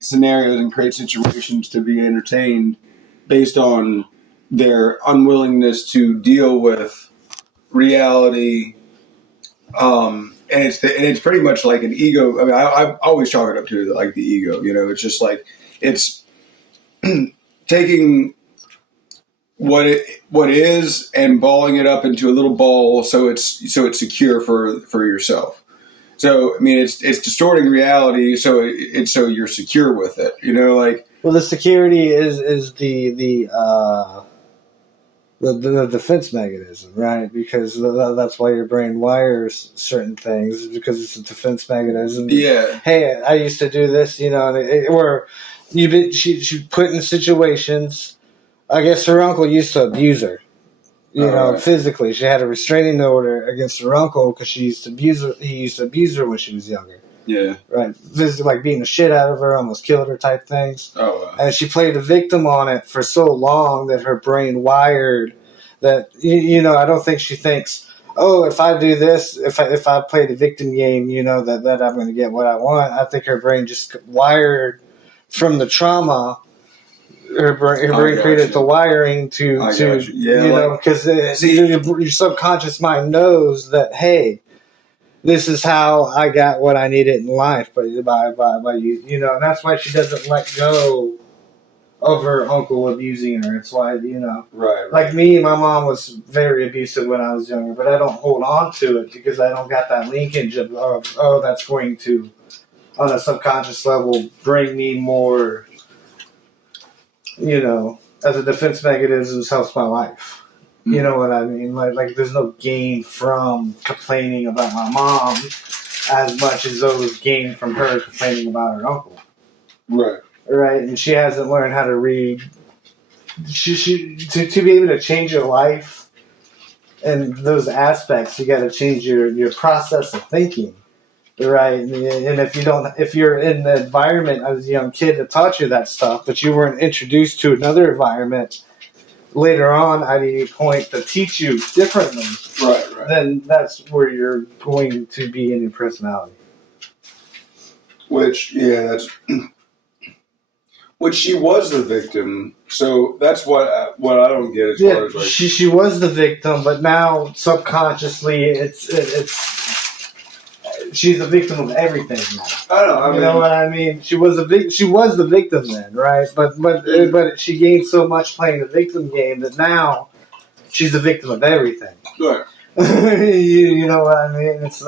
scenarios and create situations to be entertained based on their unwillingness to deal with reality. And it's pretty much like an ego. I mean, I always chalk it up to like the ego. It's just like it's taking what is and balling it up into a little ball so it's secure for yourself. So I mean, it's distorting reality so it's so you're secure with it. Like. Well, the security is the defense mechanism, right? Because that's why your brain wires certain things, because it's a defense mechanism. Yeah. Hey, I used to do this, where she put in situations. I guess her uncle used to abuse her, physically. She had a restraining order against her uncle because she used to abuse her. He used to abuse her when she was younger. Yeah. Right. Physically, like beating the shit out of her, almost killed her type things. Oh, wow. And she played the victim on it for so long that her brain wired that, I don't think she thinks, oh, if I do this, if I play the victim game, that I'm going to get what I want. I think her brain just wired from the trauma. Her brain created the wiring to because your subconscious mind knows that, hey, this is how I got what I needed in life by you, and that's why she doesn't let go of her uncle abusing her. It's why, right. Like me, my mom was very abusive when I was younger, but I don't hold on to it because I don't got that linkage of that's going to, on a subconscious level, bring me more, as a defense mechanism, helps my life. You know what I mean? Like there's no gain from complaining about my mom as much as there was gain from her complaining about her uncle. Right. Right? And she hasn't learned how to read. To be able to change your life and those aspects, you got to change your process of thinking. Right? And if you're in the environment as a young kid that taught you that stuff, but you weren't introduced to another environment later on at any point to teach you differently, right, then that's where you're going to be in your personality. Which she was the victim, so that's what I don't get as far as like she was the victim, but now subconsciously it's she's a victim of everything now. I know. You know what I mean? She was the victim then, right? But she gained so much playing the victim game that now she's a victim of everything. Right. you know what I mean? It's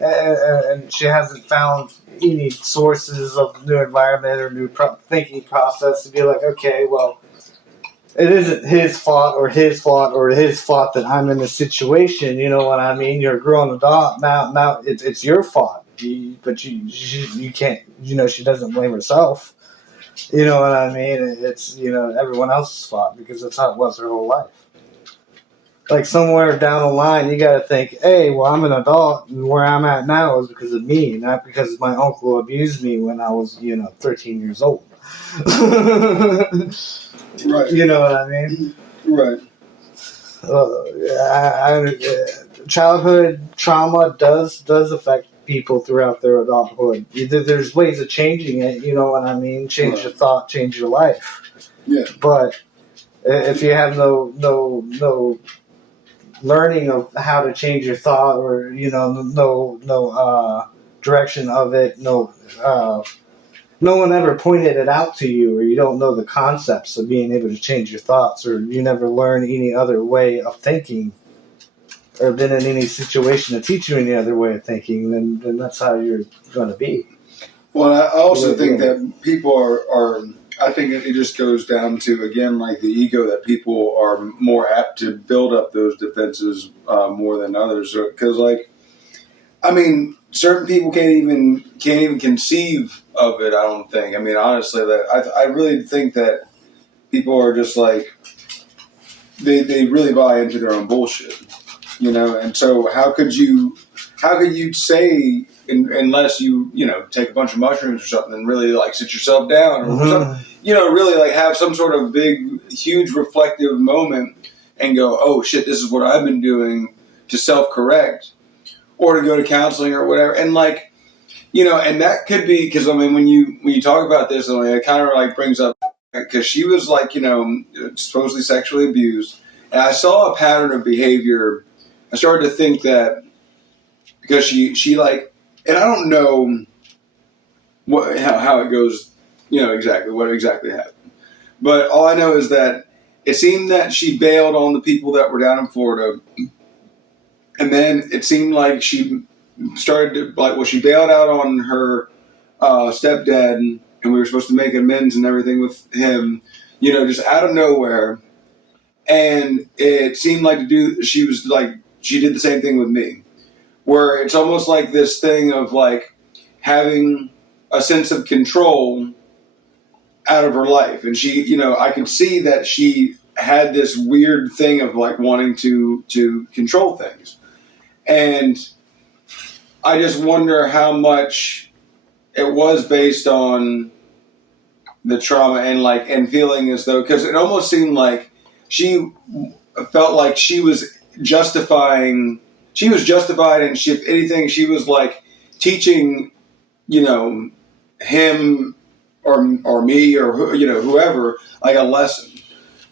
and she hasn't found any sources of new environment or new thinking process to be like, okay, well, it isn't his fault or his fault that I'm in this situation. You know what I mean? You're a grown adult now. It's your fault, but you can't. She doesn't blame herself. You know what I mean? It's everyone else's fault because that's how it was her whole life. Like somewhere down the line, you got to think, hey, well, I'm an adult, and where I'm at now is because of me, not because my uncle abused me when I was 13 years old. Right. You know what I mean? Right. Childhood trauma does affect people throughout their adulthood. There's ways of changing it. You know what I mean? Change your thought, change your life. Yeah. But if you have no learning of how to change your thought, or no direction of it, no one ever pointed it out to you, or you don't know the concepts of being able to change your thoughts, or you never learn any other way of thinking, or been in any situation to teach you any other way of thinking, then that's how you're going to be. Well, I also think that people are I think it just goes down to, again, like the ego, that people are more apt to build up those defenses more than others. Because, certain people can't even conceive of it. I don't think. I mean, honestly, that I really think that people are just like they really buy into their own bullshit, And so, how could you say, unless you take a bunch of mushrooms or something and really sit yourself down, or really have some sort of big, huge reflective moment and go, oh shit, this is what I've been doing to self-correct, or to go to counseling or whatever. And And that could be because I mean, when you talk about this, I mean, it kind of like brings up because she was like, supposedly sexually abused, and I saw a pattern of behavior. I started to think that because she like, and I don't know how it goes, exactly what exactly happened, but all I know is that it seemed that she bailed on the people that were down in Florida, and then it seemed like she started to she bailed out on her stepdad, and we were supposed to make amends and everything with him, just out of nowhere. And it seemed like she was like, she did the same thing with me, where it's almost like this thing of like having a sense of control out of her life. And she, I could see that she had this weird thing of like wanting to control things. And I just wonder how much it was based on the trauma and feeling as though, because it almost seemed like she felt like she was justified, and she, if anything, she was like teaching, him or me or whoever, like a lesson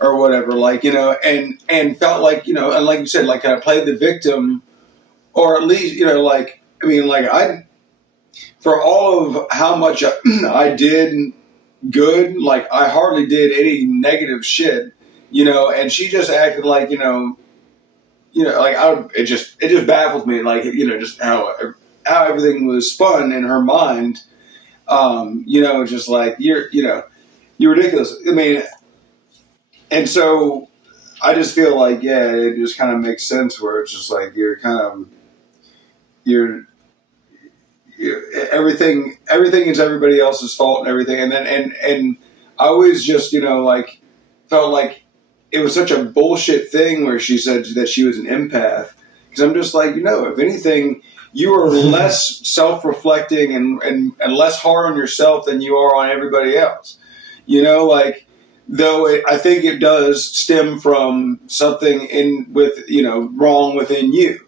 or whatever, like, and felt like, and like you said, like kind of played the victim, or at least, for all of how much I did good, like I hardly did any negative shit, and she just acted like, it just baffles me, like, just how everything was spun in her mind, just like, you're ridiculous. I mean, and so I just feel like, yeah, it just kind of makes sense where it's just like, everything is everybody else's fault and everything. And then, and I always just, felt like it was such a bullshit thing where she said that she was an empath. Because I'm just like, if anything, you are less self-reflecting and less hard on yourself than you are on everybody else. Though I think it does stem from something wrong within you,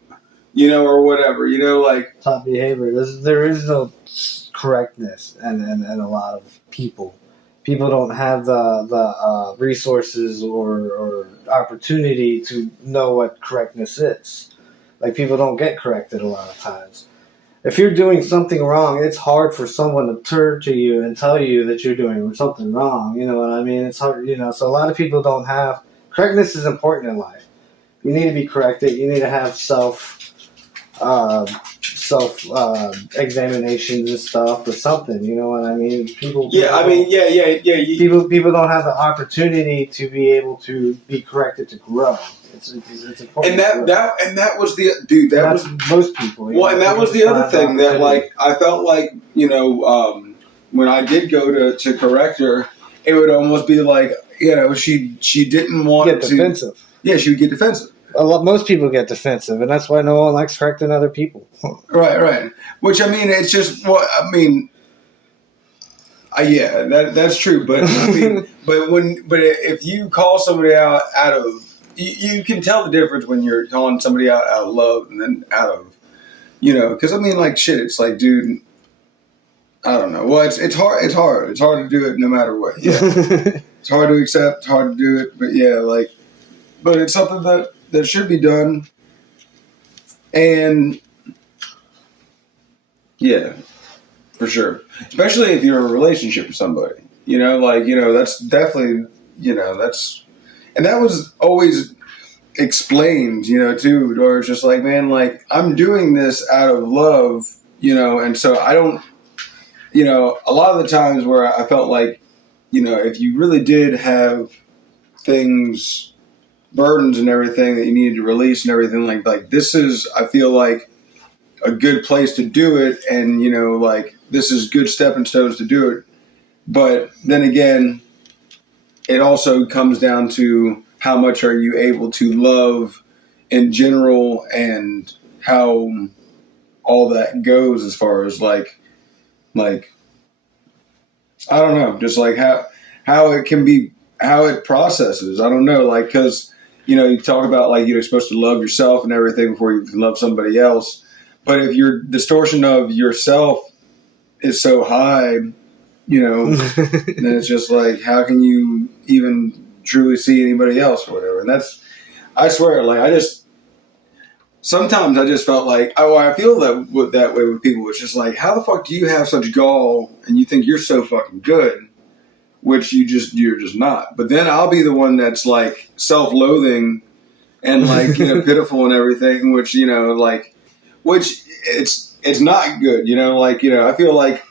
or whatever, like top behavior. There is no correctness, and a lot of people don't have the resources or opportunity to know what correctness is. Like, people don't get corrected a lot of times. If you're doing something wrong, it's hard for someone to turn to you and tell you that you're doing something wrong. You know what I mean? It's hard, so a lot of people don't have correctness is important in life. You need to be corrected. You need to have self examinations and stuff or something. You know what I mean? People don't have the opportunity to be able to be corrected to grow. It's important. And that was the dude. That's most people. And that was the other thing that, like, I felt like, when I did go to correct her, it would almost be like, she didn't want to get defensive. Yeah, she would get defensive. Most people get defensive, and that's why no one likes correcting other people. Right. Which, I mean, it's just that's true. But I mean, but if you call somebody out of, you can tell the difference when you're calling somebody out of love and then out of, because I mean, like, shit, it's like, dude, I don't know. Well, it's hard. It's hard to do it no matter what. Yeah, it's hard to accept. It's hard to do it. But yeah, but it's something that should be done. And yeah, for sure. Especially if you're in a relationship with somebody, that's definitely, and that was always explained, too, or it's just like, man, like, I'm doing this out of love, and so I don't, a lot of the times where I felt like, if you really did have burdens and everything that you needed to release and everything, like this is, I feel like, a good place to do it, and this is good stepping stones to do it. But then again, it also comes down to how much are you able to love in general, and how all that goes as far as like I don't know, just like how it can be, how it processes. I don't know, like, because you talk about, like, you're supposed to love yourself and everything before you can love somebody else. But if your distortion of yourself is so high, then it's just like, how can you even truly see anybody else or whatever? And I swear, sometimes I just felt like, I feel that way with people. It's just like, how the fuck do you have such gall and you think you're so fucking good, which you're just not. But then I'll be the one that's like self-loathing and like, pitiful and everything, which, which it's not good, I feel like,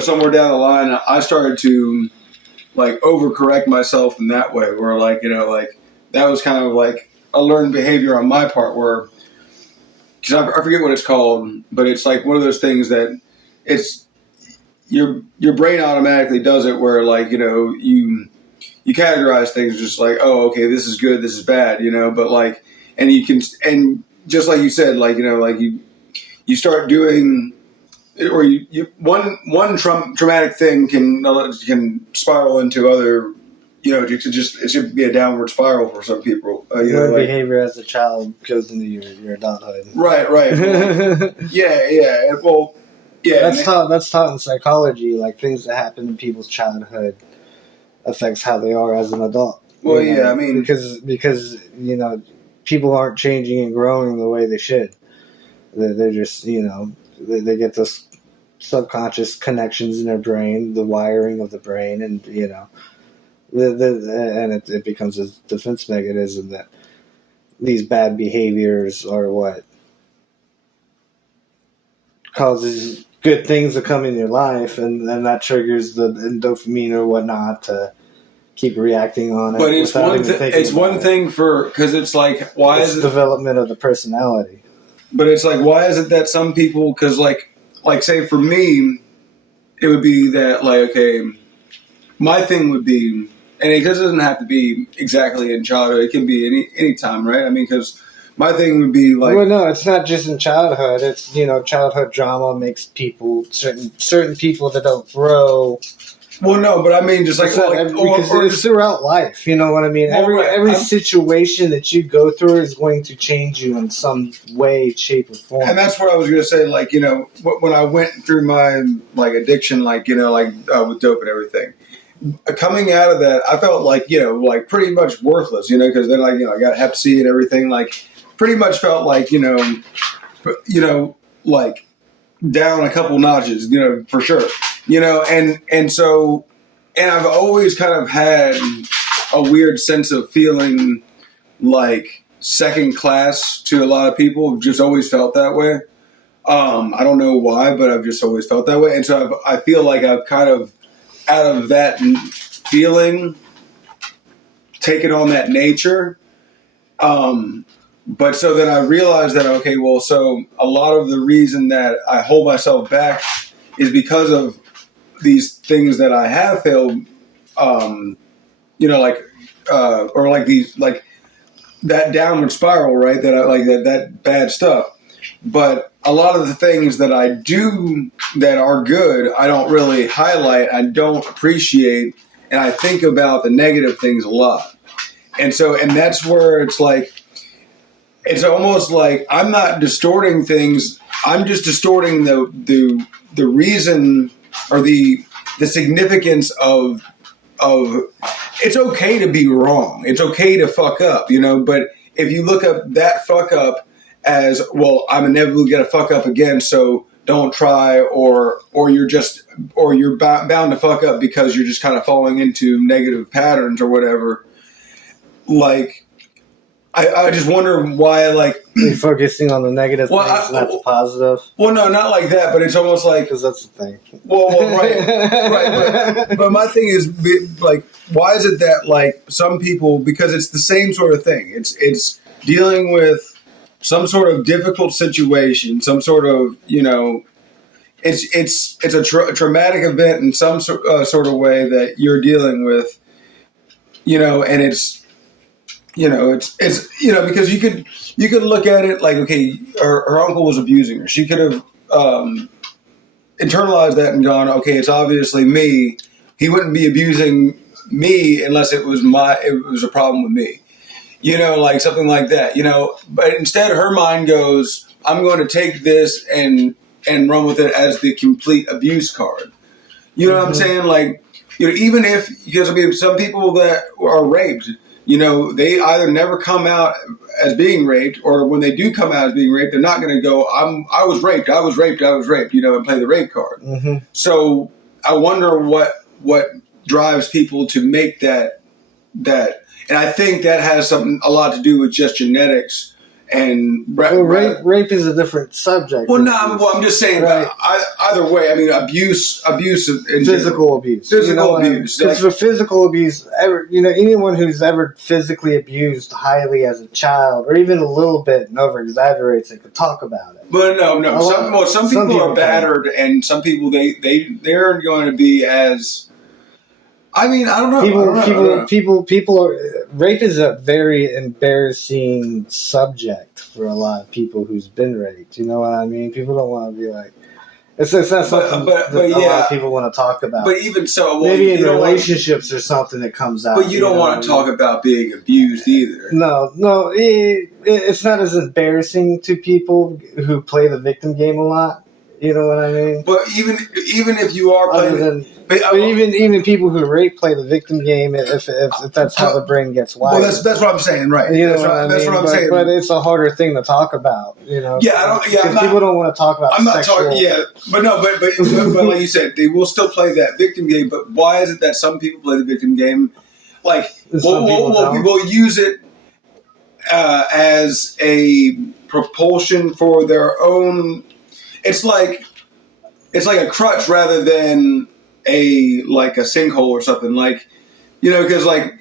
somewhere down the line, I started to like overcorrect myself in that way where that was kind of like a learned behavior on my part where, because I forget what it's called, but it's like one of those things that it's your brain automatically does it where you categorize things just like, oh, okay, this is good, this is bad, but like, and you can, and just like you said, you start doing, or one traumatic thing can spiral into other, it should be a downward spiral for some people. Your behavior as a child goes into your adulthood. Right. Well, yeah. Well, yeah. That's taught in psychology. Like things that happen in people's childhood affects how they are as an adult. Well, yeah. I mean, because people aren't changing and growing the way they should. They're just they get those subconscious connections in their brain, the wiring of the brain, and and it becomes a defense mechanism that these bad behaviors are what causes good things to come in your life, and that triggers the dopamine or whatnot to keep reacting on it. But it's one thing because it's like, why is it development of the personality? But it's like, why is it that some people, because like say for me, it would be that like, okay, my thing would be, and it doesn't have to be exactly in childhood. It can be any time, right? I mean, because my thing would be like, well, no, it's not just in childhood. It's childhood drama makes people certain people that don't grow. Well, no, but I mean, just like, it's throughout life. You know what I mean? Well, every situation that you go through is going to change you in some way, shape, or form. And that's what I was going to say. Like, when I went through my like addiction, with dope and everything, coming out of that, I felt like pretty much worthless. Because then I got Hep C and everything. Like, pretty much felt like like down a couple notches. For sure. And so, and I've always kind of had a weird sense of feeling like second class to a lot of people. I've just always felt that way. I don't know why, but I've just always felt that way. And so I feel like I've kind of, out of that feeling, taken on that nature. But so then I realized that, okay, well, so a lot of the reason that I hold myself back is because of these things that I have failed, or like these, like that downward spiral, right? That I like that bad stuff. But a lot of the things that I do that are good, I don't really highlight. I don't appreciate, and I think about the negative things a lot. And so, and that's where it's like, it's almost like I'm not distorting things. I'm just distorting the reason or the significance of it's okay to be wrong. It's okay to fuck up, but if you look up that fuck up as, well, I'm inevitably going to fuck up again, so don't try, or you're bound to fuck up because you're just kind of falling into negative patterns or whatever. Like, I just wonder why, like, you're focusing on the negative things, not the positive. Well, no, not like that, but it's almost like, because that's the thing. Well, right. But my thing is, like, why is it that, like, some people, because it's the same sort of thing. It's dealing with some sort of difficult situation, some sort of, it's a traumatic event in some sort of way that you're dealing with, and it's. It's because you could look at it like, okay, her uncle was abusing her. She could have internalized that and gone, okay, it's obviously me. He wouldn't be abusing me unless it was a problem with me. Like something like that. But instead, her mind goes, I'm going to take this and and run with it as the complete abuse card. You know what I'm saying? Like, even if, because I mean, some people that are raped, they either never come out as being raped, or when they do come out as being raped, they're not going to go, I was raped, and play the rape card. So I wonder what drives people to make that, and I think that has a lot to do with just genetics. And rape is a different subject. Well, no, I'm just saying. Right. Either way, I mean, abuse, and physical abuse, abuse. Because for physical abuse, anyone who's ever physically abused highly as a child, or even a little bit and over exaggerates it, could talk about it. But no. Some people are battered, and some people they're going to be as. I mean, I don't know. People are. Rape is a very embarrassing subject for a lot of people who's been raped. You know what I mean? People don't want to be like. It's not something that a lot of people want to talk about. But even so, maybe in relationships or something that comes out. But you don't want to talk about being abused either. No, it's not as embarrassing to people who play the victim game a lot. You know what I mean? But even if you are playing, but even people who rape play the victim game if that's how the brain gets wired. Well, that's what I'm saying, right? You know that's what I'm saying. But it's a harder thing to talk about, Yeah, because people don't want to talk about. I'm not talking. Yeah, but like you said, they will still play that victim game. But why is it that some people play the victim game? Like, we'll use it as a propulsion for their own. It's like a crutch rather than a sinkhole or something, because I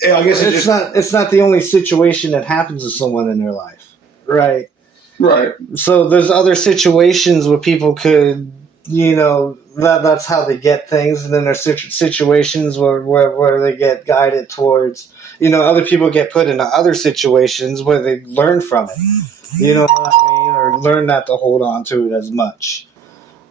guess it's not the only situation that happens to someone in their life, right? Right. So there's other situations where people could, that's how they get things, and then there's situations where they get guided towards, other people get put into other situations where they learn from it. You know what I mean? Or learn not to hold on to it as much.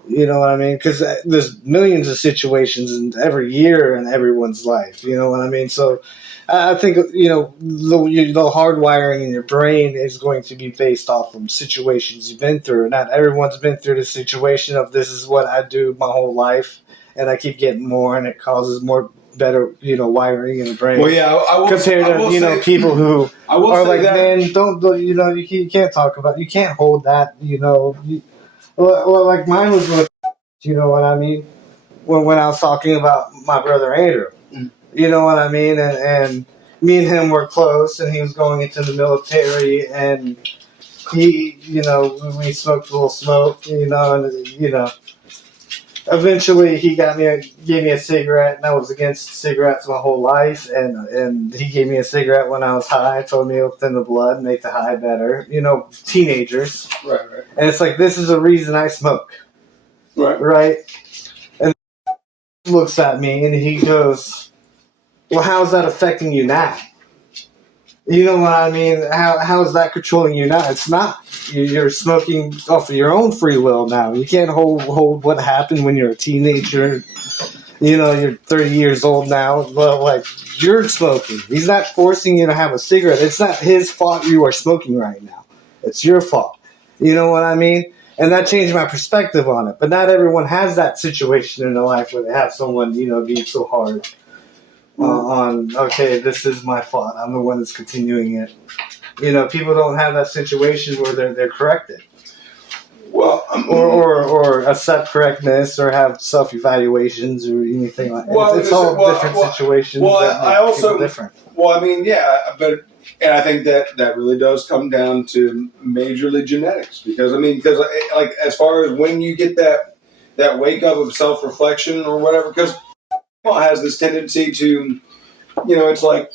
You know what I mean? Because there's millions of situations every year in everyone's life. You know what I mean? So I think, the hardwiring in your brain is going to be based off of situations you've been through. Not everyone's been through the situation of this is what I do my whole life, and I keep getting more, and it causes more better, wiring in the brain. Well, yeah, I will, compared to people who are like, man, don't you can't talk about, you can't hold that, well, like mine was with, you know what I mean, when I was talking about my brother Andrew, you know what I mean, and me and him were close, and he was going into the military, and he, we smoked a little smoke, and eventually, he gave me a cigarette, and I was against cigarettes my whole life. And he gave me a cigarette when I was high. Told me it would thin the blood, make the high better. Teenagers. Right. And it's like, this is the reason I smoke. Right. And he looks at me and he goes, "Well, how's that affecting you now?" You know what I mean? How is that controlling you now? It's not. You're smoking off of your own free will now. You can't hold what happened when you're a teenager. You're 30 years old now. Well, you're smoking. He's not forcing you to have a cigarette. It's not his fault you are smoking right now. It's your fault. You know what I mean? And that changed my perspective on it. But not everyone has that situation in their life where they have someone, being so hard. On, okay, this is my fault. I'm the one that's continuing it. People don't have that situation where they're corrected. Well, or accept correctness, or have self-evaluations, or anything like that. It's all different situations. Well, I also different. Well, I mean, yeah, and I think that really does come down to majorly genetics, because as far as when you get that wake up of self-reflection or whatever, because has this tendency to, it's like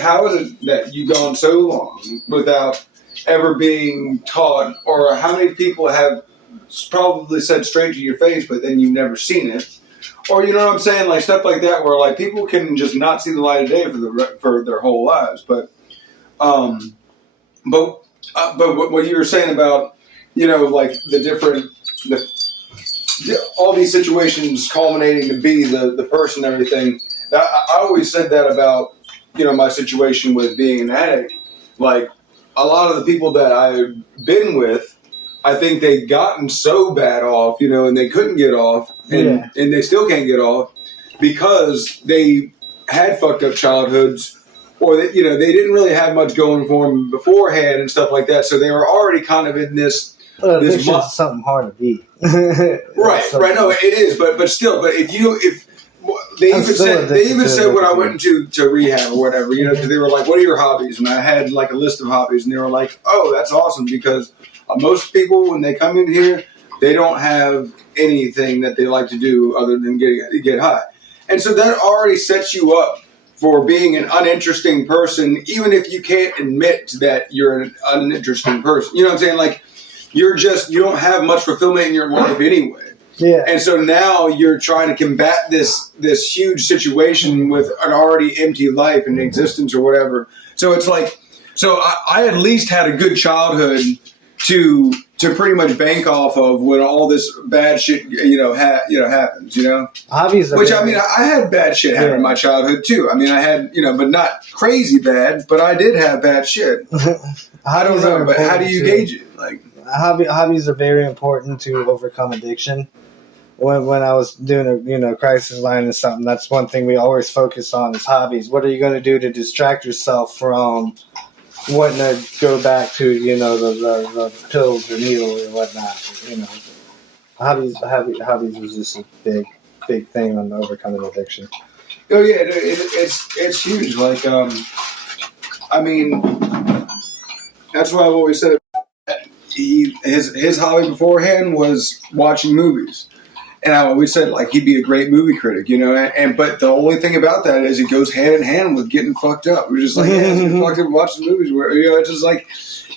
how is it that you've gone so long without ever being taught, or how many people have probably said straight to your face, but then you've never seen it, or you know what I'm saying, like stuff like that, where people can just not see the light of day for their whole lives, but what you were saying about, all these situations culminating to be the person and everything. I always said that about, my situation with being an addict. Like, a lot of the people that I've been with I think they'd gotten so bad off, and they couldn't get off, and they still can't get off because they had fucked up childhoods, or they didn't really have much going for them beforehand and stuff like that. So they were already kind of in this. This is something hard to beat. Right. No, it is, but if they even said when I went into rehab or whatever, because they were like, "What are your hobbies?" And I had like a list of hobbies, and they were like, "Oh, that's awesome," because most people when they come in here, they don't have anything that they like to do other than get high, and so that already sets you up for being an uninteresting person, even if you can't admit that you're an uninteresting person. You know what I'm saying? Like, you don't have much fulfillment in your life anyway. Yeah. And so now you're trying to combat this huge situation with an already empty life and existence or whatever. So it's like, I at least had a good childhood to pretty much bank off of when all this bad shit happens. Hobbies. I had bad shit happen in my childhood too. I had but not crazy bad, but I did have bad shit. I don't know, but how do you gauge it? Like, hobbies are very important to overcome addiction. When I was doing a crisis line or something, that's one thing we always focus on is hobbies. What are you going to do to distract yourself from wanting to go back to the pills or needle or whatnot? Hobbies is just a big thing on overcoming addiction. Oh yeah, it's huge. Like that's why I've always said his hobby beforehand was watching movies. And I always said, like, he'd be a great movie critic, but the only thing about that is it goes hand in hand with getting fucked up. We're just like, let's get fucked up and watch the movies where, it's just like,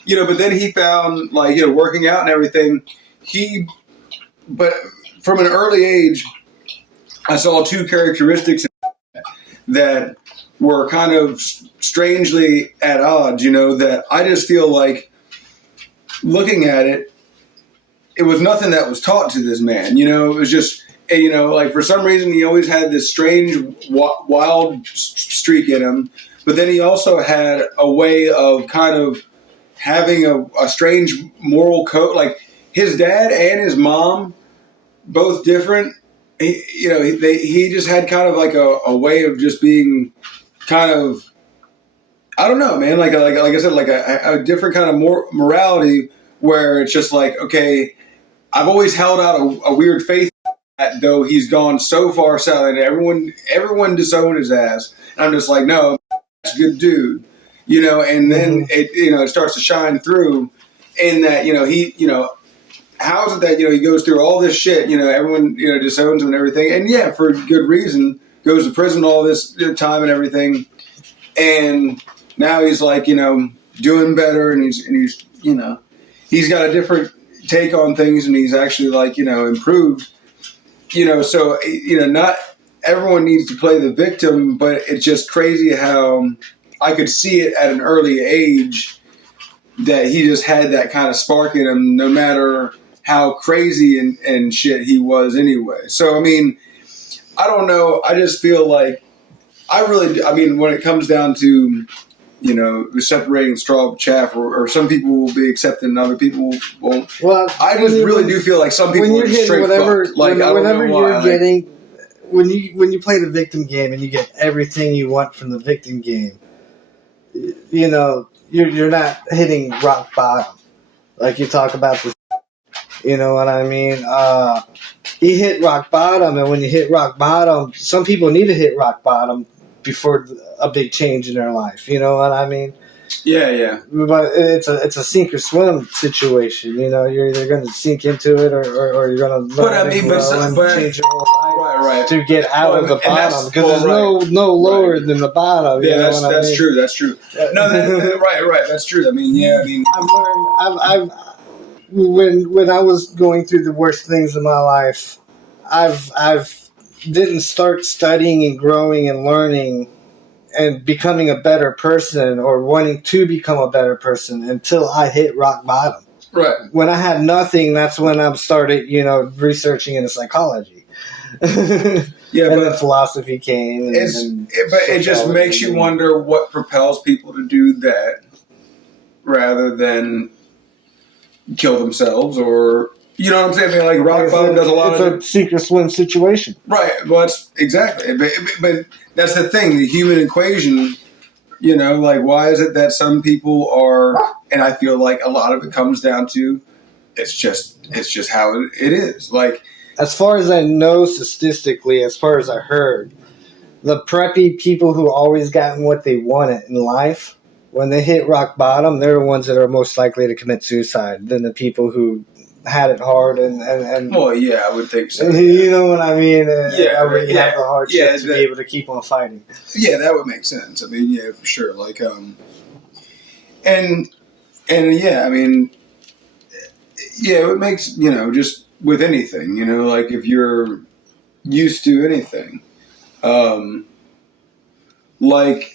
but then he found, like, working out and everything. But from an early age, I saw two characteristics that were kind of strangely at odds, that I just feel like looking at it, it was nothing that was taught to this man, it was just, like for some reason he always had this strange, wild streak in him, but then he also had a way of kind of having a strange moral code. Like his dad and his mom, both different, he just had kind of like a way of just being kind of, I don't know, man, like I said, like a different kind of morality where it's just like, okay, I've always held out a weird faith that though he's gone so far south and everyone disowned his ass. And I'm just like, no, that's a good dude, and then it starts to shine through in that, how is it that, he goes through all this shit, everyone, disowns him and everything. And for good reason, goes to prison all this time and everything. And now he's like, doing better and he's he's got a different take on things and he's actually like, improved, so, not everyone needs to play the victim, but it's just crazy how I could see it at an early age that he just had that kind of spark in him no matter how crazy and shit he was anyway. So, I don't know. I just feel like when it comes down to, separating straw from chaff, or some people will be accepting and other people won't. Well, I just really do feel like some people are just straight fucked. Like, whenever you're getting, when you play the victim game and you get everything you want from the victim game, you're not hitting rock bottom. Like you talk about this, you know what I mean? You hit rock bottom, and when you hit rock bottom, some people need to hit rock bottom before a big change in their life. You know what I mean? Yeah. But it's a sink or swim situation. You're either going to sink into it or you're going to learn and change your whole life right. to get out of the bottom, because there's no lower than the bottom. Yeah, that's true. That's true. No, right. That's true. I've learned. When I was going through the worst things in my life, I've didn't start studying and growing and learning and becoming a better person or wanting to become a better person until I hit rock bottom. Right. When I had nothing, that's when I started, researching into psychology. Yeah, and then philosophy came. But it just makes you wonder what propels people to do that rather than kill themselves, or you know what I'm saying? I mean, like rock bottom does a lot of. It's a sink or swim situation, right? Well, that's exactly. But that's the thing. The human equation. You know, like why is it that some people are, and I feel like a lot of it comes down to, it's just how it is. Like as far as I know, statistically, as far as I heard, the preppy people who always gotten what they wanted in life, when they hit rock bottom, they're the ones that are most likely to commit suicide than the people who had it hard and well, yeah, I would think so. You know what I mean? Yeah, already have the hardship to be able to keep on fighting. Yeah, that would make sense. I mean, yeah, for sure. Like, and yeah, I mean, yeah, it makes just with anything, like if you're used to anything, like.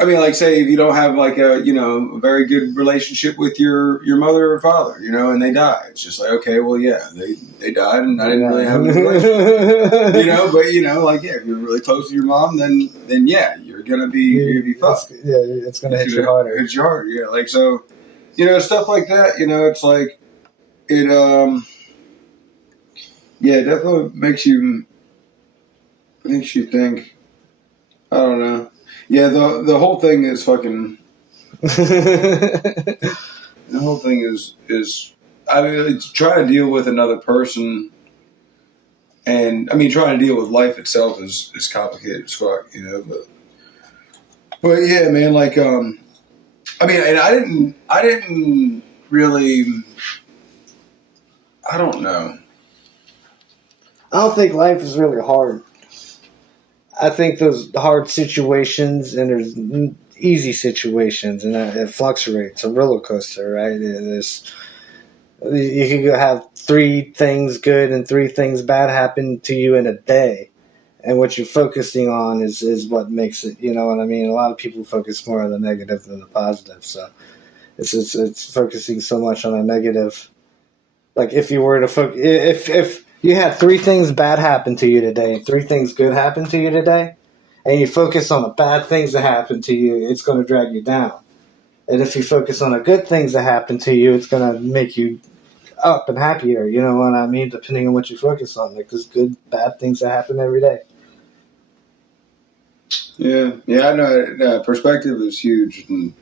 I mean, like, say if you don't have like a very good relationship with your mother or father, and they die. It's just like, okay, well, yeah, they died, and I didn't really have a good relationship, but like, yeah, if you're really close to your mom, then yeah, you're gonna be fucked. It's gonna hit you harder. Hit you harder, yeah. Like so, stuff like that. It's like it. Yeah, it definitely makes you think. I don't know. Yeah, the whole thing is fucking. The whole thing is. I mean, it's trying to deal with another person, and I mean, trying to deal with life itself is complicated as fuck, But yeah, man, like, I mean, and I didn't really. I don't know. I don't think life is really hard. I think those hard situations, and there's easy situations, and it fluctuates. A roller coaster, right? You can go have 3 things good and 3 things bad happen to you in a day, and what you're focusing on is what makes it. You know what I mean? A lot of people focus more on the negative than the positive, so it's focusing so much on a negative. Like if you were to focus, if you had 3 things bad happen to you today and 3 things good happen to you today, and you focus on the bad things that happen to you, it's going to drag you down. And if you focus on the good things that happen to you, it's going to make you up and happier. You know what I mean? Depending on what you focus on. Like there's good, bad things that happen every day. Yeah, I know. Perspective is huge. And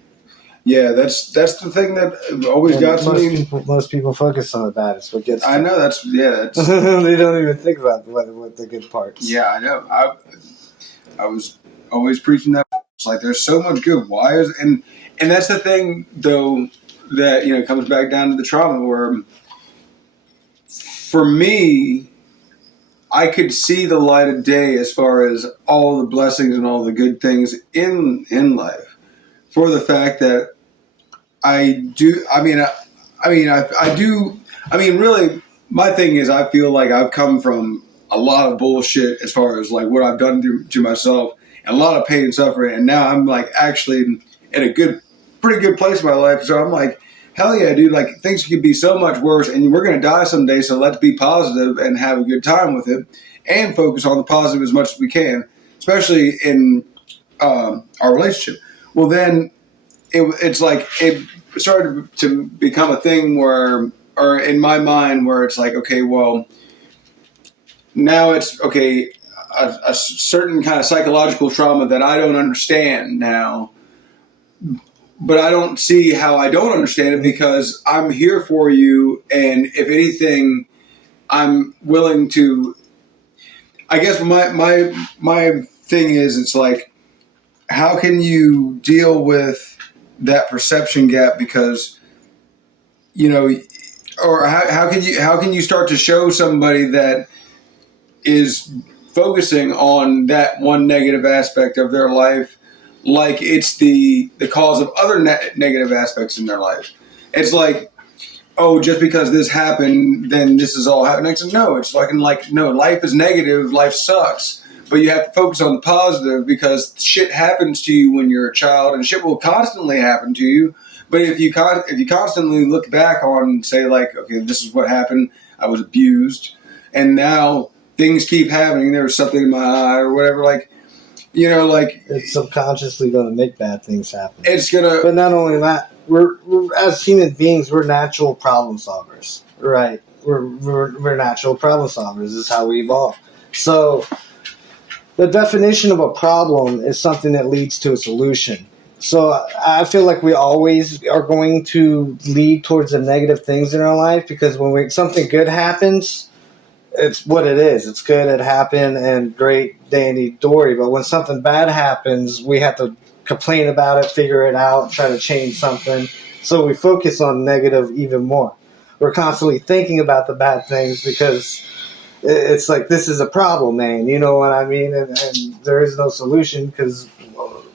yeah, that's the thing that always got to me. Most people focus on the bad. It's what gets. I know that's. They don't even think about what the good parts. Yeah, I know. I was always preaching that. It's like there's so much good. Why is and that's the thing though that comes back down to the trauma where for me I could see the light of day as far as all the blessings and all the good things in life for the fact that I do. I mean, really, my thing is, I feel like I've come from a lot of bullshit as far as like what I've done to myself, and a lot of pain and suffering, and now I'm like actually in a pretty good place in my life. So I'm like, hell yeah, dude! Like things could be so much worse, and we're gonna die someday. So let's be positive and have a good time with it, and focus on the positive as much as we can, especially in our relationship. Well, then. It's like it started to become a thing where, or in my mind, where it's like, okay, well, now it's okay, a certain kind of psychological trauma that I don't understand now, but I don't see how I don't understand it because I'm here for you, and if anything, I'm willing to. I guess my thing is, it's like, how can you deal with that perception gap because or how can you start to show somebody that is focusing on that one negative aspect of their life like it's the cause of other negative aspects in their life. It's like, oh, just because this happened then this is all happening. No, it's fucking like, no, life is negative, life sucks. But you have to focus on the positive because shit happens to you when you're a child, and shit will constantly happen to you. But if you constantly look back on, say, like, okay, this is what happened. I was abused, and now things keep happening. There was something in my eye or whatever. Like, like it's subconsciously going to make bad things happen. It's gonna. But not only that, we're as human beings, we're natural problem solvers, right? We're natural problem solvers. This is how we evolve. So the definition of a problem is something that leads to a solution. So I feel like we always are going to lead towards the negative things in our life, because when something good happens, it's what it is. It's good, it happened, and great, dandy, dory. But when something bad happens, we have to complain about it, figure it out, try to change something. So we focus on negative even more. We're constantly thinking about the bad things because it's like, this is a problem, man. You know what I mean? And there is no solution because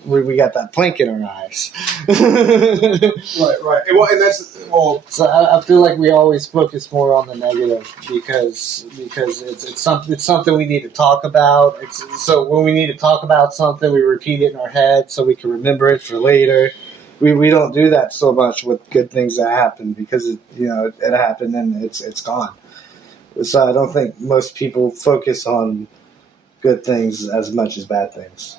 we got that plank in our eyes. Right. Well, and that's So I feel like we always focus more on the negative because it's something we need to talk about. So when we need to talk about something, we repeat it in our head so we can remember it for later. We don't do that so much with good things that happen because it happened and it's gone. So I don't think most people focus on good things as much as bad things.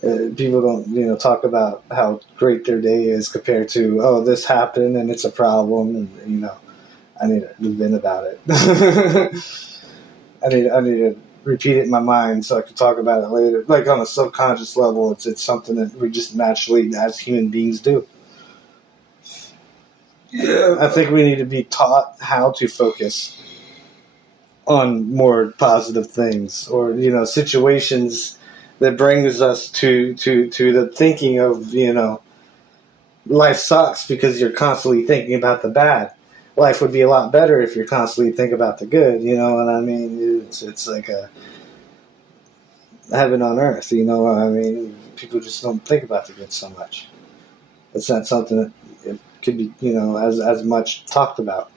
People don't, talk about how great their day is compared to, oh, this happened and it's a problem, and I need to vent about it. I need to repeat it in my mind so I can talk about it later. Like on a subconscious level, it's something that we just naturally, as human beings, do. Yeah. I think we need to be taught how to focus on more positive things, or situations that brings us to the thinking of, life sucks because you're constantly thinking about the bad. Life would be a lot better if you're constantly thinking about the good, you know what I mean? It's like a heaven on earth, you know what I mean? People just don't think about the good so much. It's not something that it could be, as much talked about.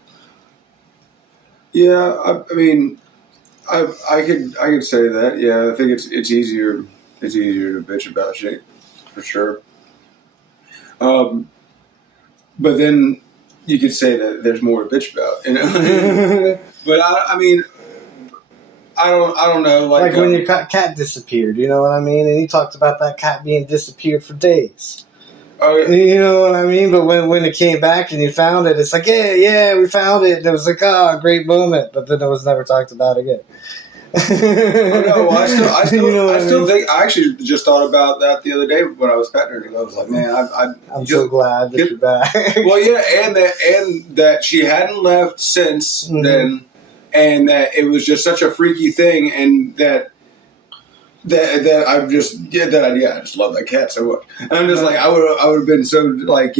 Yeah, I mean, I could say that. Yeah, I think it's easier to bitch about shit for sure. But then you could say that there's more to bitch about, But I mean, I don't know. Like when your cat disappeared, you know what I mean? And he talked about that cat being disappeared for days. Oh, yeah. You know what I mean? But when it came back and you found it, it's like, yeah, we found it. And it was like, great moment. But then it was never talked about again. No, I still, I mean? think. I actually just thought about that the other day when I was petting her, because I was like, man, I'm so glad that you're back. Well, yeah, and that she hadn't left since then, and that it was just such a freaky thing, and that I just love that cat so much. And I'm just like, I would have been so like,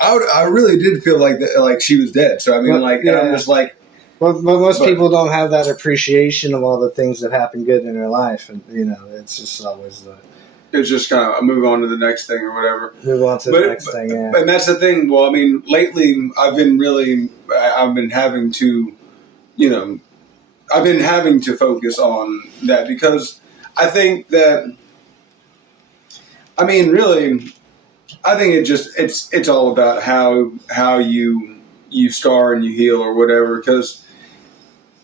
I really did feel like that, like she was dead. So I mean, and I'm just like. But most people don't have that appreciation of all the things that happen good in their life, and it's just always it's just kind of move on to the next thing or whatever. Move on to the next thing, yeah. And that's the thing. Well, I mean, lately I've been having to, I've been having to focus on that, because I think that, I mean, really, I think it's all about how you scar and you heal or whatever,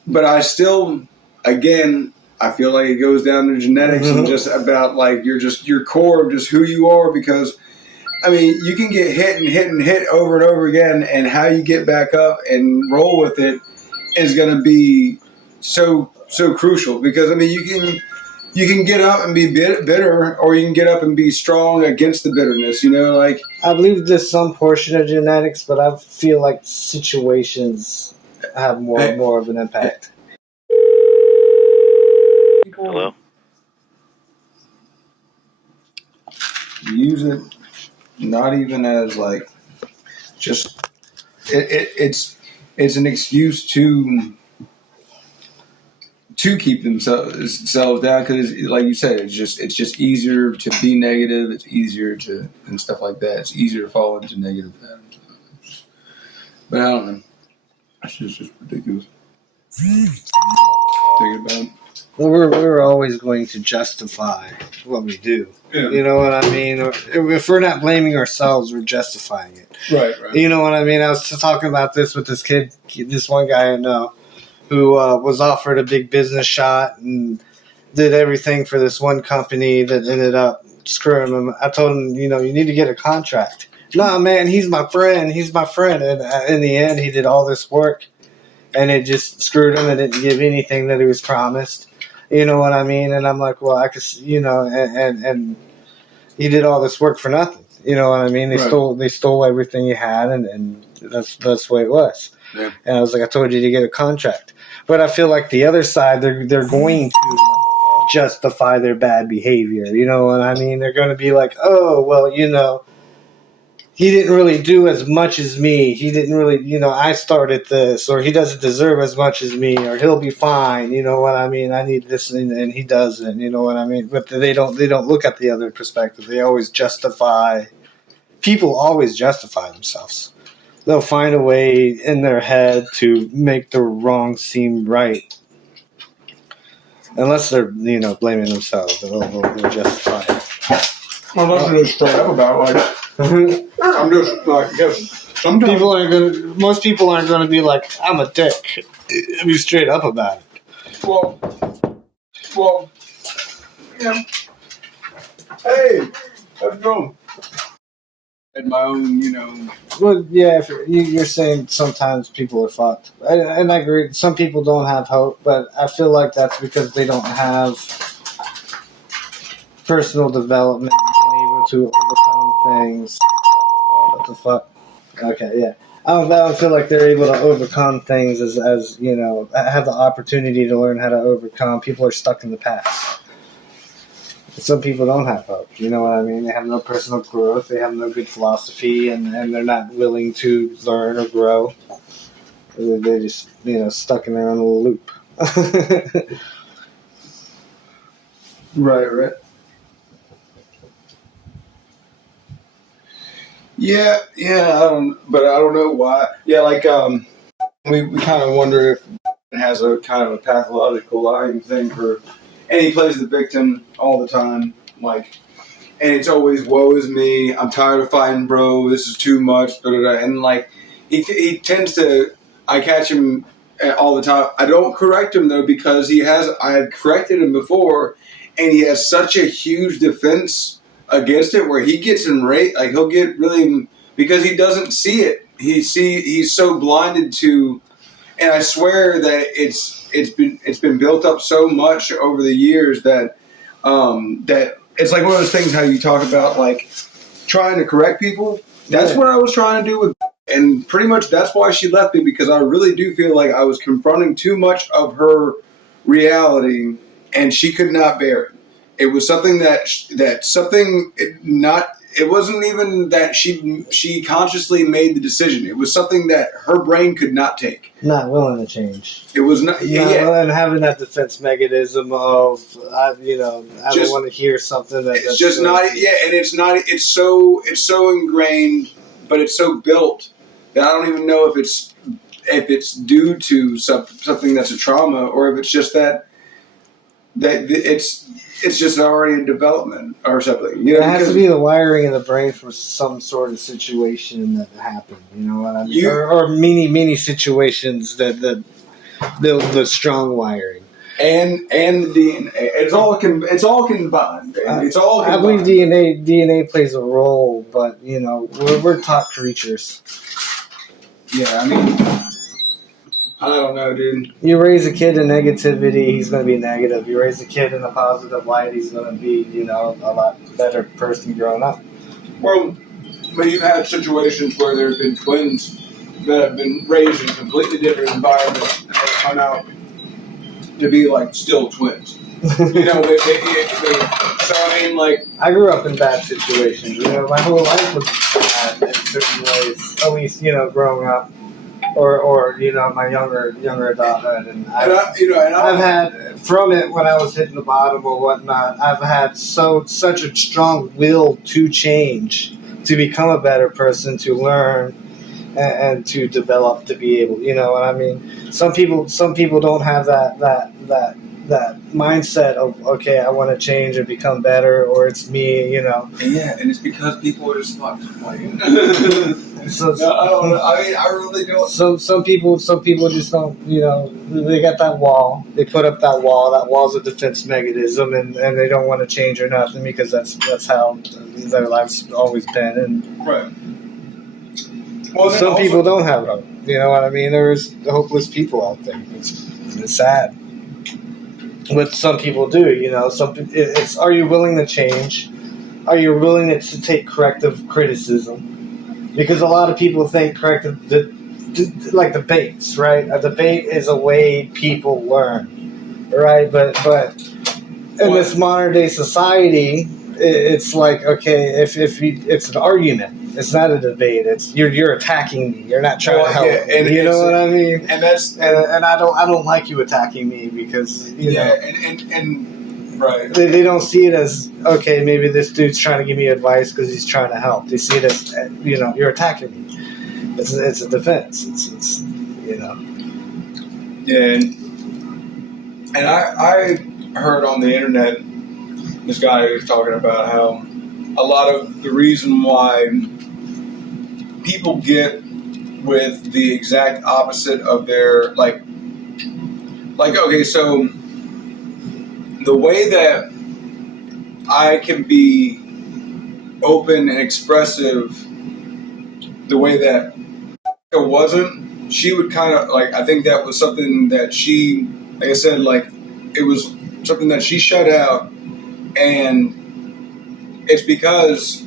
but I still, again, I feel like it goes down to genetics and just about like your core of just who you are, because I mean, you can get hit and hit and hit over and over again, and how you get back up and roll with it is going to be so crucial, because I mean, you can get up and be bitter, or you can get up and be strong against the bitterness, like. I believe there's some portion of genetics, but I feel like situations have more of an impact. Hello? Use it not even as like just it's an excuse to keep themselves down, because like you said, it's just easier to be negative. It's easier to and stuff like that. It's easier to fall into negative patterns. But I don't know. It's just ridiculous. Thinking about it. Well, we're always going to justify what we do. Yeah. You know what I mean? If we're not blaming ourselves, we're justifying it. Right. You know what I mean? I was talking about this with this one guy I know, who was offered a big business shot and did everything for this one company that ended up screwing him. I told him, you need to get a contract. Nah, man, he's my friend. He's my friend. And in the end, he did all this work, and it just screwed him and didn't give anything that he was promised. You know what I mean? And I'm like, well, I could, and he did all this work for nothing. You know what I mean? They stole everything you had, and that's the way it was. Yeah. And I was like, I told you to get a contract. But I feel like the other side, they're going to justify their bad behavior. You know what I mean? They're going to be like, oh, well, he didn't really do as much as me. He didn't really, I started this, or he doesn't deserve as much as me, or he'll be fine. You know what I mean? I need this, and he doesn't. You know what I mean? But they don't look at the other perspective. They always justify. People always justify themselves. They'll find a way in their head to make the wrong seem right. Unless they're, blaming themselves, they'll justify it. Well, that's really straight up about it. Like, I'm just like, yes. Sometimes Most people aren't gonna be like, I'm a dick. Be straight up about it. Well, yeah. Hey, how's it going? At my own, Well, yeah, if you're saying sometimes people are fucked. And I agree, some people don't have hope, but I feel like that's because they don't have personal development, being able to overcome things. What the fuck? Okay, yeah. I don't feel like they're able to overcome things as have the opportunity to learn how to overcome. People are stuck in the past. Some people don't have hope. You know what I mean? They have no personal growth. They have no good philosophy, and they're not willing to learn or grow. They're just, stuck in their own little loop. Right. Yeah, but I don't know why. Yeah, like, we kind of wonder if it has a kind of a pathological lying thing and he plays the victim all the time, like, and it's always, woe is me, I'm tired of fighting, bro, this is too much, and like, he tends to, I catch him all the time. I don't correct him though, because I had corrected him before, and he has such a huge defense against it where he gets enraged, like he'll get really, because he doesn't see it. He's so blinded to, and I swear that it's been built up so much over the years that that it's like one of those things how you talk about like trying to correct people. That's what I was trying to do with, and pretty much that's why she left me, because I really do feel like I was confronting too much of her reality, and she could not bear it. It was something it wasn't even that she consciously made the decision. It was something that her brain could not take. Not willing to change. It was not. Yeah. And having that defense mechanism of, I don't want to hear something that's just not. Yeah, and it's not. It's so ingrained, but it's so built that I don't even know if it's due to something that's a trauma, or if it's just that it's just already in development or something. It has to be the wiring in the brain for some sort of situation that happened. You know what I mean? Or many situations that the strong wiring. And the DNA, it's all combined. It's all combined. I believe DNA plays a role, but we're taught creatures. Yeah, I mean, I don't know, dude. You raise a kid in negativity, he's going to be negative. You raise a kid in a positive light, he's going to be, a lot better person growing up. Well, but you've had situations where there's been twins that have been raised in completely different environments and they come out to be like still twins. So I mean, like, I grew up in bad situations. My whole life was bad in certain ways. At least, growing up. Or my younger adulthood, and I've had from it when I was hitting the bottom or whatnot. I've had such a strong will to change, to become a better person, to learn, and to develop, to be able. You know what I mean? Some people don't have that mindset of, okay, I want to change and become better, or it's me. Yeah, and it's because people are just fucked. So, no, I don't know. I mean, I really don't. Some people just don't. They got that wall. They put up that wall. That wall's a defense mechanism, and they don't want to change or nothing because that's how their life's always been. And right. Well, then some also- people don't have hope. You know what I mean? There's hopeless people out there. It's sad. But some people do. You know, it's are you willing to change? Are you willing to take corrective criticism? Because a lot of people think like debates, right? A debate is a way people learn, right? But in this modern day society, it's like, okay, if it's an argument, it's not a debate. It's you're attacking me. You're not trying to help me. and You know what I mean? And that's And I don't like you attacking me because you know. and right. They don't see it as, okay, maybe this dude's trying to give me advice because he's trying to help. They see it as, you know, you're attacking me. It's a defense. It's you know. Yeah, and I heard on the internet this guy who was talking about how a lot of the reason why people get with the exact opposite of their like okay, so the way that I can be open and expressive, the way that it wasn't, she would kind of like, I think that was something that she, like I said, like it was something that she shut out, and it's because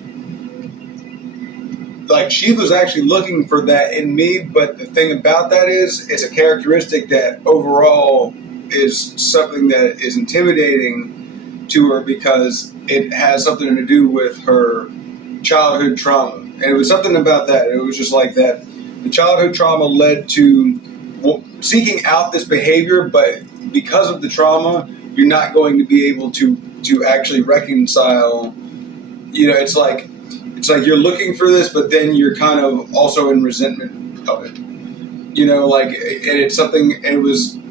like she was actually looking for that in me, but the thing about that is it's a characteristic that overall is something that is intimidating to her because it has something to do with her childhood trauma. And it was something about that. It was just like that. The childhood trauma led to seeking out this behavior, but because of the trauma, you're not going to be able to actually reconcile. You know, it's like you're looking for this, but then you're kind of also in resentment of it. You know, like, and it's something. And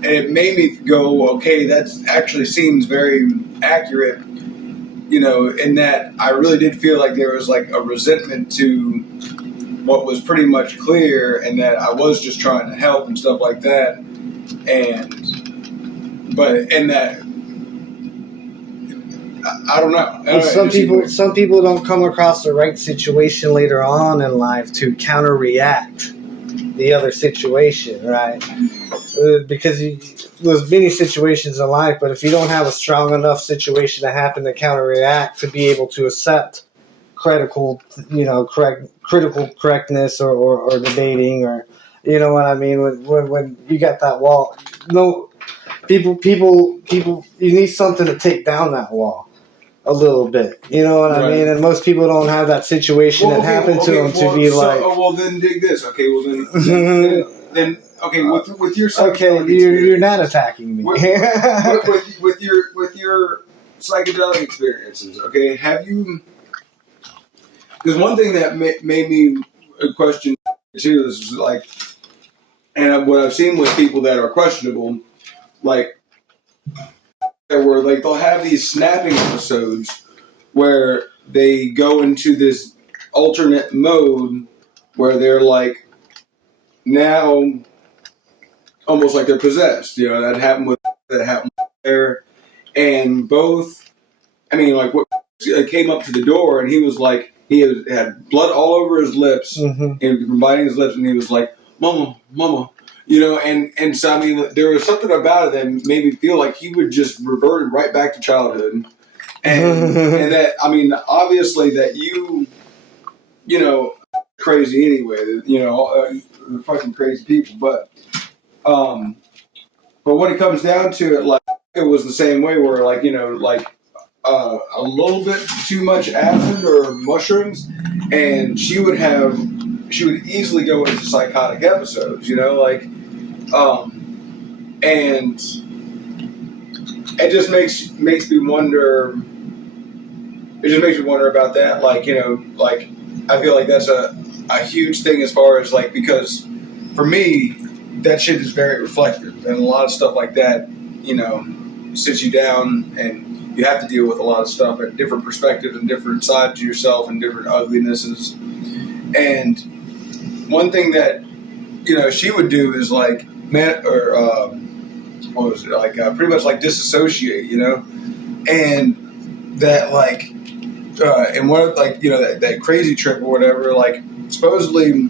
it made me go, okay, that actually seems very accurate. You know, in that I really did feel like there was like a resentment to what was pretty much clear, and that I was just trying to help and stuff like that. And that I don't know. Some people don't come across the right situation later on in life to counter-react the other situation, right? Because there's many situations in life, but if you don't have a strong enough situation to happen to counter-react, to be able to accept critical correctness or debating, or you know what I mean, when you got that wall, no people, you need something to take down that wall a little bit, you know what I mean? And most people don't have that situation that happened to them to be like. Oh well, then dig this. Okay, well then okay, with your okay, you're not attacking me. with your psychedelic experiences. Okay, have you? Because one thing that made me question too is like, and what I've seen with people that are questionable, like. Where like they'll have these snapping episodes where they go into this alternate mode where they're like now almost like they're possessed. You know, that happened there, and both. I mean, like what came up to the door, and he was like he had blood all over his lips, and from biting his lips, and he was like, "Mama, mama." You know, and so, I mean, there was something about it that made me feel like he would just reverted right back to childhood. And that, I mean, obviously that you know, crazy anyway, you know, fucking crazy people. But when it comes down to it, like, it was the same way where, like, you know, like a little bit too much acid or mushrooms, and she would easily go into psychotic episodes, you know, like, and it just makes me wonder. It just makes me wonder about that. Like, you know, like I feel like that's a huge thing as far as like, because for me, that shit is very reflective, and a lot of stuff like that, you know, sits you down, and you have to deal with a lot of stuff at different perspectives and different sides of yourself and different uglinesses. And one thing that, you know, she would do is like, what was it, like pretty much like disassociate, you know, and that like and one of, like, you know, that crazy trip or whatever, like supposedly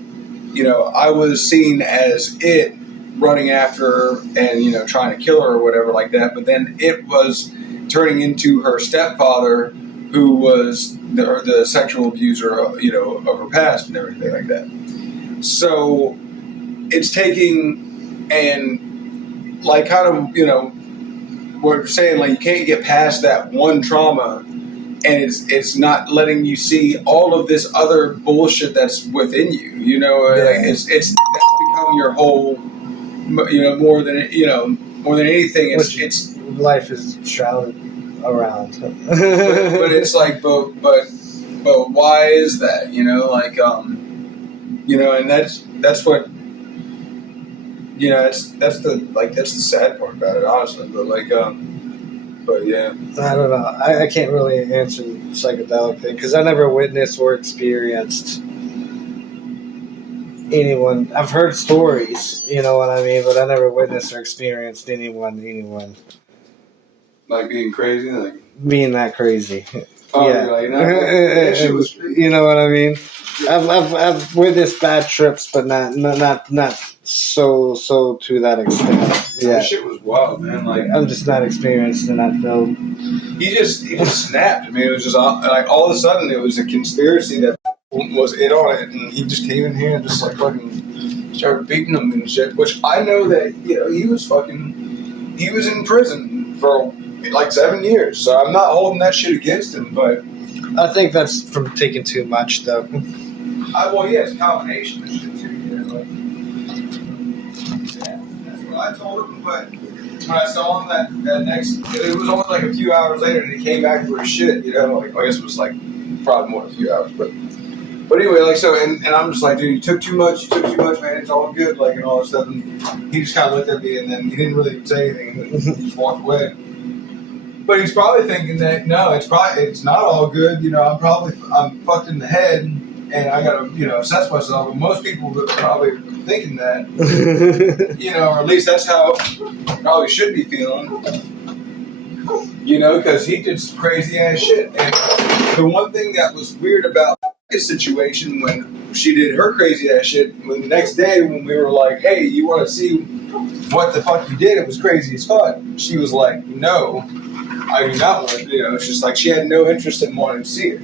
I was seen as it running after her and, trying to kill her or whatever like that. But then it was turning into her stepfather, who was the sexual abuser, of her past and everything like that. So it's taking and like kind of, what we're saying, like you can't get past that one trauma, and it's not letting you see all of this other bullshit that's within you. Like it's that's become your whole, more than anything. It's life is shrouded around. but it's like, but why is that? And that's what. That's the sad part about it, honestly. But yeah. I don't know. I can't really answer the psychedelic thing because I never witnessed or experienced anyone. I've heard stories, you know what I mean, but I never witnessed or experienced anyone Like being crazy, like being that crazy. oh, Yeah, like, that shit was crazy. You know what I mean. I've witnessed bad trips, but not so to that extent. Yeah, That shit was wild, man. Like I'm just not experienced in that field. he just snapped. I mean, it was just like all of a sudden it was a conspiracy that was it on it, and he just came in here and just like fucking started beating them and shit. Which I know that he was in prison for like 7 years, so I'm not holding that shit against him. But I think that's from taking too much, though. It's a combination of shit too. That's what I told him. But when I saw him that next, it was only like a few hours later, and he came back for his shit. Like I guess it was like probably more than a few hours, but anyway, like so, and I'm just like, dude, you took too much, man. It's all good, like and all that stuff. And he just kind of looked at me, and then he didn't really say anything. And he just walked away. But he's probably thinking that no, it's not all good. I'm fucked in the head, and I gotta assess myself. And most people are probably thinking that, or at least that's how probably should be feeling. Because he did some crazy ass shit. And the one thing that was weird about his situation when she did her crazy ass shit, when the next day when we were like, hey, you want to see what the fuck you did? It was crazy as fuck. She was like, no. I do not want to, it's just like she had no interest in wanting to see it.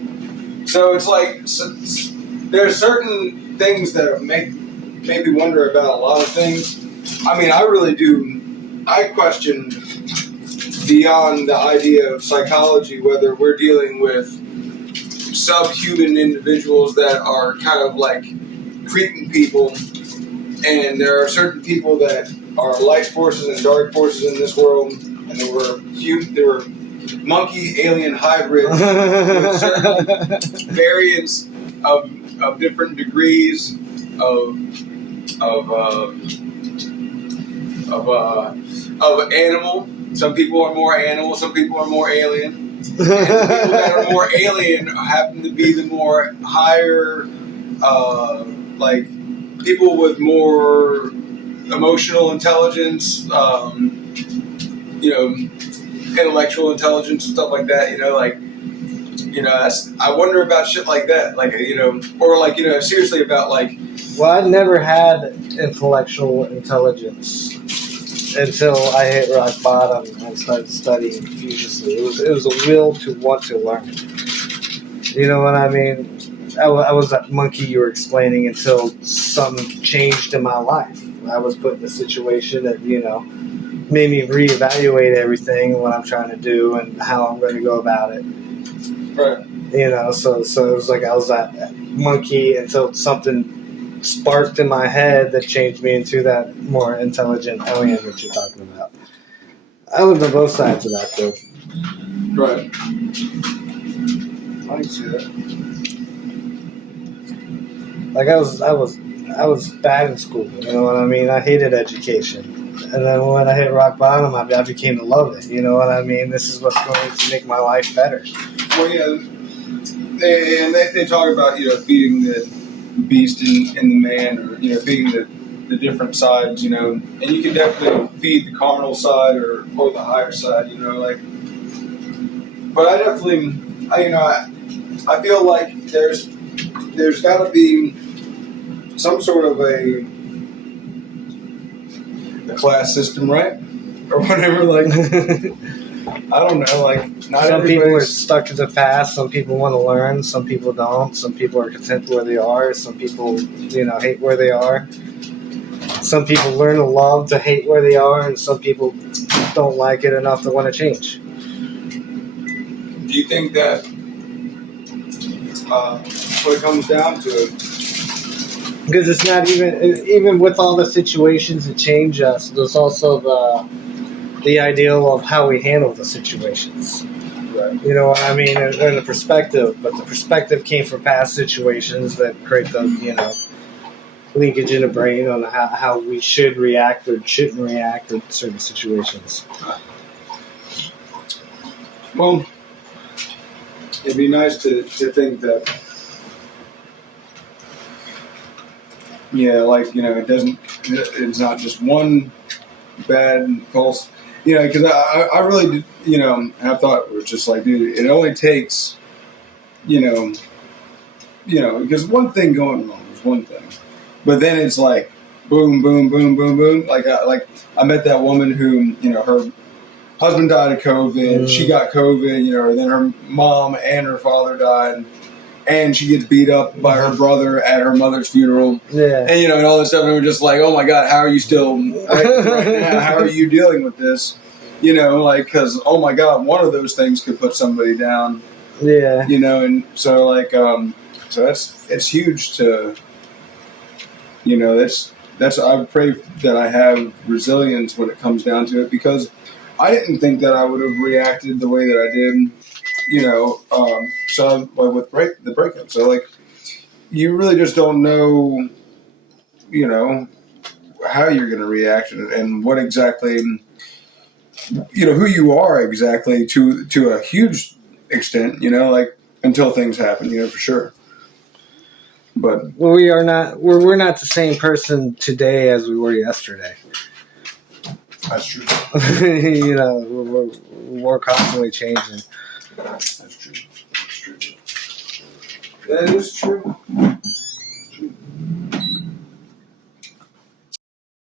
So it's like, there's certain things that make me wonder about a lot of things. I mean, I really do, I question beyond the idea of psychology, whether we're dealing with subhuman individuals that are kind of like creeping people, and there are certain people that are light forces and dark forces in this world. And there were monkey alien hybrids with certain variants of different degrees of animal. Some people are more animal, some people are more alien. And the people that are more alien happen to be the more higher, like people with more emotional intelligence, intellectual intelligence and stuff like that, I wonder about shit like that, seriously about Well, I never had intellectual intelligence until I hit rock bottom and started studying furiously. It was a will to want to learn. You know what I mean? I was that monkey you were explaining until something changed in my life. I was put in a situation that, made me reevaluate everything, what I'm trying to do, and how I'm going to go about it. right. So it was like I was that monkey until something sparked in my head that changed me into that more intelligent alien that you're talking about. I lived on both sides of that, though. Right. I can see that. Like I was bad in school. You know what I mean? I hated education. And then when I hit rock bottom, I became to love it. You know what I mean? This is what's going to make my life better. Well, yeah, they talk about feeding the beast in the man, or feeding the different sides, and you can definitely feed the carnal side or the higher side, But I definitely, I feel like there's got to be some sort of a class system, right? Or whatever, like, I don't know, like, not some people are everybody's... stuck in the past. Some people want to learn. Some people don't. Some people are content where they are. Some people, hate where they are. Some people learn to love to hate where they are, and some people don't like it enough to want to change. Do you think that what it comes down to? Because it's not even with all the situations that change us, there's also the ideal of how we handle the situations. Right. You know what I mean? And the perspective, but the perspective came from past situations that create the, leakage in the brain on how we should react or shouldn't react in certain situations. Well, it'd be nice to think that, it's not just one bad, false, because I really, have thought, it was just like, dude, it only takes, because one thing going wrong is one thing. But then it's like, boom, boom, boom, boom, boom. Like I met that woman who, her husband died of COVID. She got COVID, and then her mom and her father died. And she gets beat up by her brother at her mother's funeral. Yeah. And, and all this stuff. And we're just like, oh my God, how are you still right now? How are you dealing with this? Because, oh my God, one of those things could put somebody down. Yeah. And so so it's huge to, I pray that I have resilience when it comes down to it, because I didn't think that I would have reacted the way that I did, so with the breakup. So you really just don't know, how you're going to react and what exactly, who you are exactly to a huge extent, until things happen, for sure. But we're not the same person today as we were yesterday. That's true. We're constantly changing. That's true. That is true.